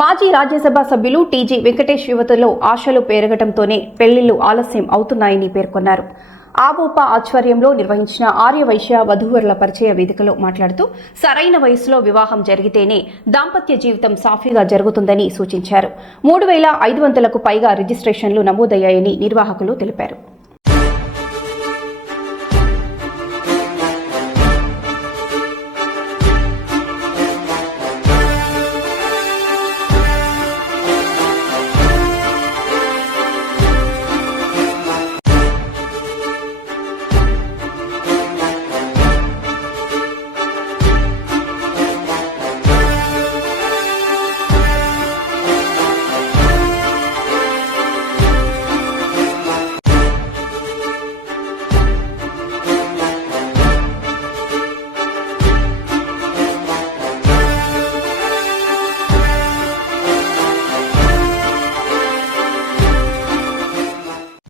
మాజీ రాజ్యసభ సభ్యులు టీజీ వెంకటేష్ యువతలో ఆశలు పెరగడంతోనే పెళ్లిళ్లు ఆలస్యం అవుతున్నాయని పేర్కొన్నారు. ఆబోప ఆధ్వర్యంలో నిర్వహించిన ఆర్యవైశ్య వధూవరుల పరిచయ వేదికలో మాట్లాడుతూ సరైన వయసులో వివాహం జరిగితేనే దాంపత్య జీవితం సాఫీగా జరుగుతుందని సూచించారు. 3,500కు పైగా రిజిస్ట్రేషన్లు నమోదయ్యాయని నిర్వాహకులు తెలిపారు.